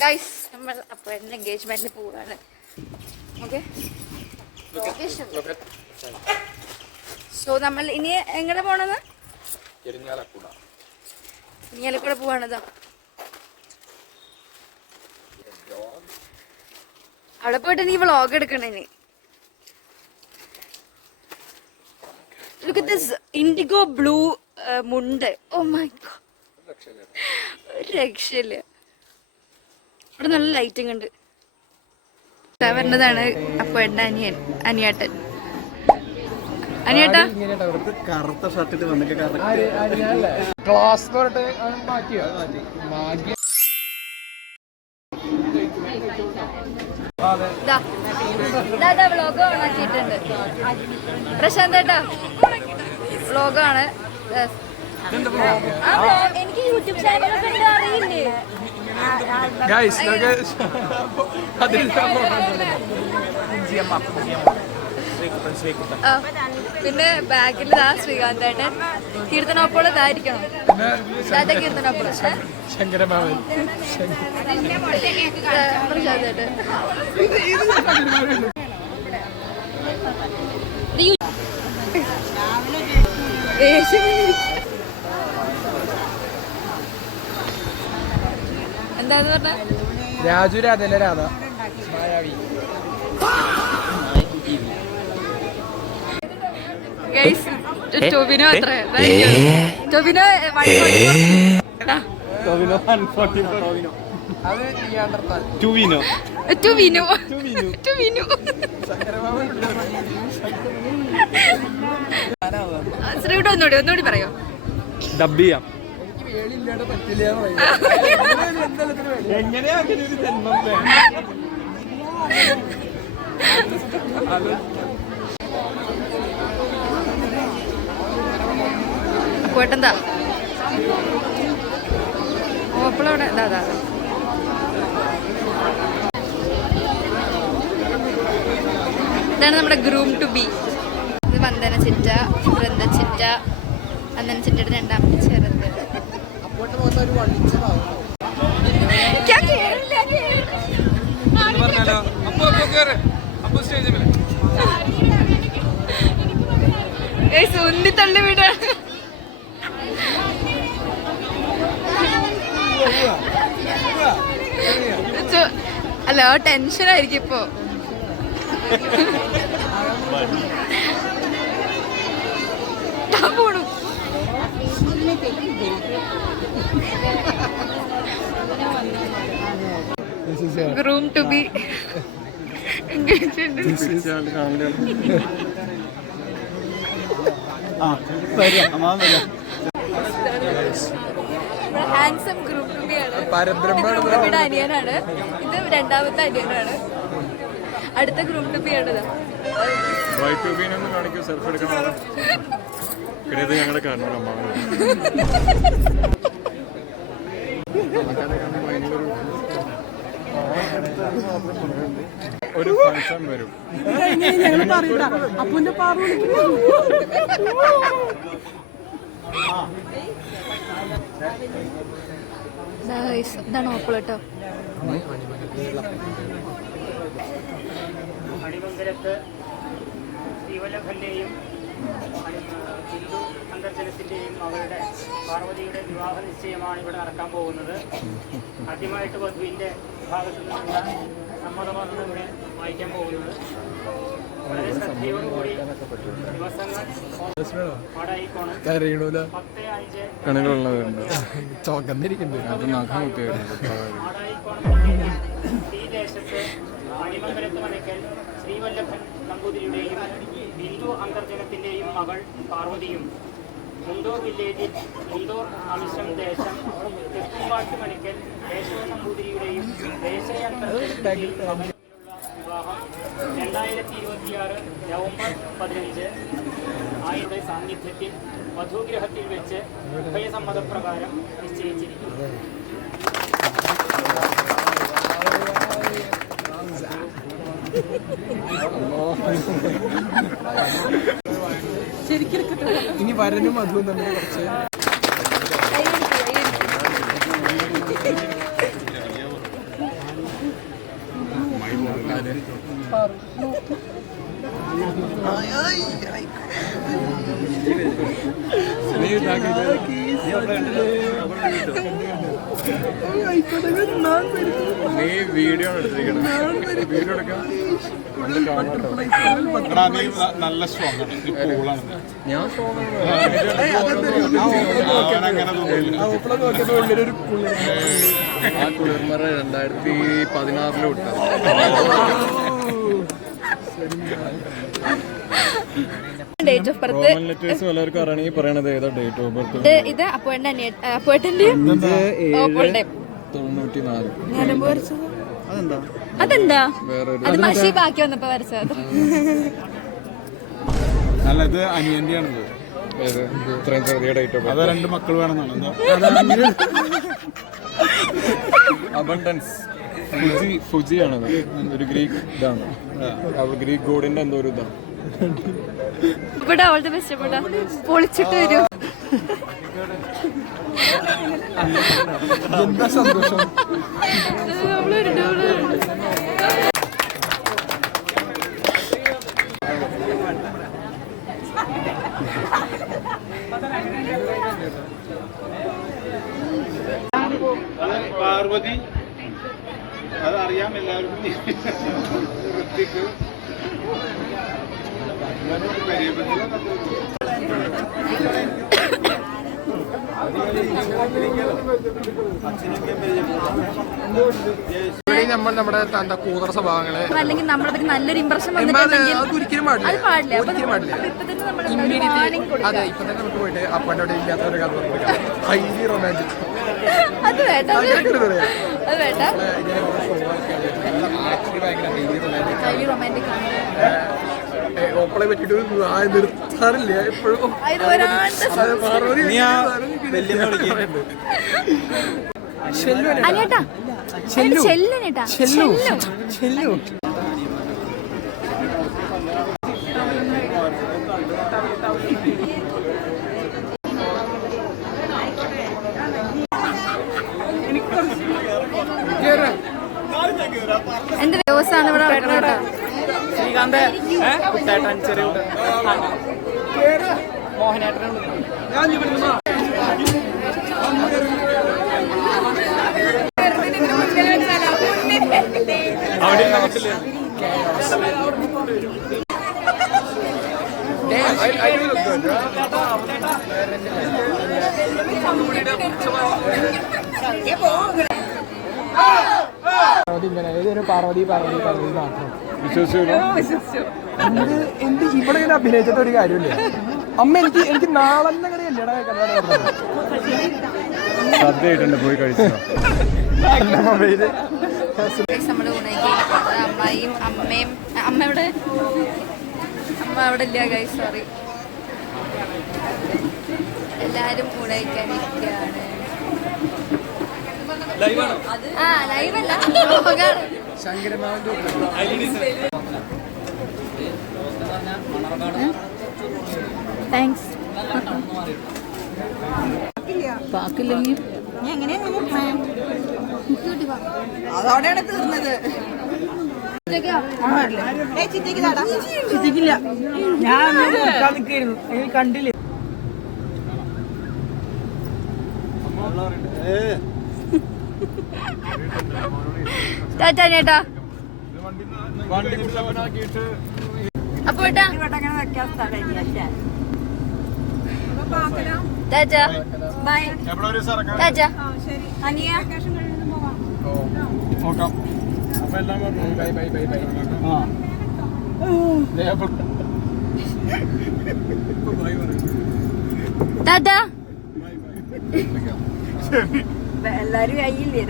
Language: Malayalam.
ഗൈസ് നമ്മൾ അപ്പോൾ എൻഗേജ്മെന്റിൽ പോവാണ്. ഓക്കെ, സോ നമ്മൾ ഇനി എങ്ങനെ പോണത്? ഇരിഞ്ഞാലക്കുട പോവാണതാ. അവിടെ പോയിട്ട് നീ വ്ളോഗ് എടുക്കണേ. ഇനി look at this indigo blue മുണ്ട്. ഓ മൈ ഗോഡ്, ഒരു രക്ഷയില്ല. ഇവിടെ നല്ല ലൈറ്റിംഗ് ഉണ്ട്. വരുന്നതാണ് അപ്പോൾ എൻ്റെ അനിയേട്ടൻ. അനിയേട്ടാ കറുത്ത ഷർട്ടിട്ട് വന്നിട്ട് വ്ളോഗ് ഓണാക്കിയിട്ടുണ്ട്. പ്രശാന്തേട്ടാ വ്ളോഗാണ്. എനിക്ക് യൂട്യൂബ് ചാനലൊക്കെ ഉണ്ട്, അറിയില്ലേ? പിന്നെ ബാക്കിൽ ശ്രീകാന്തേട്ടൻ കീർത്തനോപ്പോൾ ഇതായിരിക്കണം. കീർത്തനോപ്പോൾ പ്രശാന്തേട്ടൻ എന്താന്ന് പറഞ്ഞ രാജു രാധ രാധ മായാവി. ടോവിനോ അത്ര ടോവിനോ ശ്രീയുടെ ഒന്നുകൂടി പറയോ? ഡബ് ചെയ്യാം. പോട്ടെന്താ ഓപ്പളവിടെ ഇതാ ഇതാണ് നമ്മുടെ ഗ്രൂം ടു ബി. ഇത് വന്ദന ചിറ്റ, വൃന്ദ ചിറ്റ, വന്ദന ചിറ്റയുടെ രണ്ടാമത്തെ ചെറുത്. സുന്നി തള്ളി വീടാണ്. അല്ല ടെൻഷനായിരിക്കും ഇപ്പോ. പോണു groom to be handsome groom to be ആണ്. അനിയനാണ് ഇത്, രണ്ടാമത്തെ അനിയനാണ്. അടുത്ത ഗ്രൂം ടു ബി ആണ്. ഞങ്ങളുടെ കാരണം ഒരു ഫംഗ്ഷൻ വരും. അപ്പുന്റെ പാറ ഇതാണ് ഓപ്പിൾ കേട്ടോ. അടിമംഗലത്ത് ശ്രീവല്ലഭന്റെയും ഹിന്ദു അന്തർജനത്തിന്റെയും അവരുടെ പാർവതിയുടെ വിവാഹ നിശ്ചയമാണ് ഇവിടെ നടക്കാൻ പോകുന്നത്. ആദ്യമായിട്ട് വധുവിന്റെ ഭാഗത്തു നിന്നുള്ള സമ്മതമാണ് ഇവിടെ വായിക്കാൻ പോകുന്നത്. വളരെ ശ്രദ്ധയോടുകൂടി ദിവസങ്ങൾ പാടായിക്കോണം. 10:05 ഈ ദേശത്ത് അടിമംഗലത്ത് മനക്കൽ ശ്രീവല്ലഭൻ നമ്പൂതിരിയുടെയും ഹിന്ദു അന്തർജനത്തിന്റെയും മകൾ പാർവതിയും മുണ്ടൂർ വില്ലേജിൽ മുണ്ടൂർ അമിശ്രം ദേശം തെക്കുംപാട്ട് മണിക്കൽ കേശവ നമ്പൂതിരിയുടെയും ദേശീയ അന്തർജനത്തിന്റെയും മകനുള്ള വിവാഹം 2026 നവംബർ 15 ആയുടെ സാന്നിധ്യത്തിൽ വധൂഗ്രഹത്തിൽ വെച്ച് ഉഭയസമ്മതപ്രകാരം നിശ്ചയിച്ചിരിക്കുന്നു. ഇനി വരനും അതും തമ്മിൽ കുറച്ച് നീ വീഡിയോ എടുത്തിരിക്കണം. വീഡിയോ എടുക്കാം. നല്ല സ്ട്രോങ് ആണ്. ഞാൻ ആ കുളിർമറ 2016 വിട്ടത്. ഡേറ്റ് ഓഫ് ബർത്ത് ലെറ്റേഴ്സ് വല്ലവർക്കും അറിയണമെങ്കിൽ പറയണത് ഏതാ ഡേറ്റ് ഓഫ് ബർത്ത്? ഇത് അപ്പോയിന്റിന്റെ 94. അതെന്താ വേറൊരു അത് മഷി ബാക്കി വന്നപ്പോ വരച്ചത്. അല്ല ഇത് അനിയന്റെയാണിത്. ഏത് ഇത്രയും ചെറിയ ഡേറ്റ് ഓഫ് അത് 2 മക്കൾ വേണമെന്നാണ്. അബണ്ടൻസ് ഫുജിയാണത്. ഒരു ഗ്രീക്ക് ഇതാണ്. ഗ്രീക്ക് ഗോഡിന്റെ എന്തോ ഒരു ഇതാണ്. ഇവിടെ അവളുടെ ഇഷ്ടപ്പെട്ട പൊളിച്ചിട്ട് വരും. എന്താ സന്തോഷം. പാർവതി അതറിയാം എല്ലാവർക്കും. ഋത്തിക്ക് നമ്മൾ നമ്മുടെ കൂതറ സ്വഭാവങ്ങളെ അല്ലെങ്കിൽ നമ്മുടെ നല്ലൊരു ഇംപ്രഷൻ വന്നിട്ടുണ്ടെങ്കിൽ ഒരിക്കലും അത് പാടില്ല. ഒരിക്കലും പാടില്ല. അതെ, ഇപ്പൊ തന്നെ നമുക്ക് പോയിട്ട് അപ്പൻ്റെ അവിടെ ഇല്ലാത്തൊരു കഥ കൊടുക്കാം. Highly romantic. അത് വേണ്ട, അത് വേണ്ട. ഹൈലി റൊമാൻറ്റിക് ആണ്. ഓപ്പളെ പറ്റിട്ട് നിർത്താറില്ല എപ്പോഴും. അനിയേട്ടാ ചെല്ലുനേട്ടാ ചെല്ലു. എന്റെ ദിവസമാണ് ഇവിടെ നടക്കുന്നത്. ശ്രീകാന്ത് കുട്ടേട്ടൻ ചെറിയ മോഹനേട്ടനുണ്ട്. പാർവതി മാത്രം വിശ്വസിച്ചു. എന്ത് ഇവിടെ ഇങ്ങനെ അഭിനയിച്ചിട്ട് ഒരു കാര്യമില്ല. അമ്മ എനിക്ക് നാളെ കടയല്ലേടാ ശ്രദ്ധയായിട്ടുണ്ട് പോയി കഴിച്ചു. നമ്മുടെ അമ്മയും അമ്മയും അമ്മ അവിടെ ഇല്ല ഗൈസ്, സോറി. എല്ലാരും കൂടെ കഴിക്കാനിരിക്കുകയാണ്. ആ ലൈവല്ല, താങ്ക്സ്. പാക്കില്ലെങ്കിൽ അതോടെയാണ് തീർന്നത്. ചിറ്റിക്കില്ല, ഞാൻ കണ്ടില്ല. ചേട്ടാ അപ്പൊ അങ്ങനെ വെക്കാൻ സ്ഥലമില്ല. ചേച്ചാ ബൈ. ചേച്ചാ അനിയ നോക്കാം. അപ്പൊ എല്ലാം ടാറ്റാ. എല്ലാരും കയ്യില്ലേ?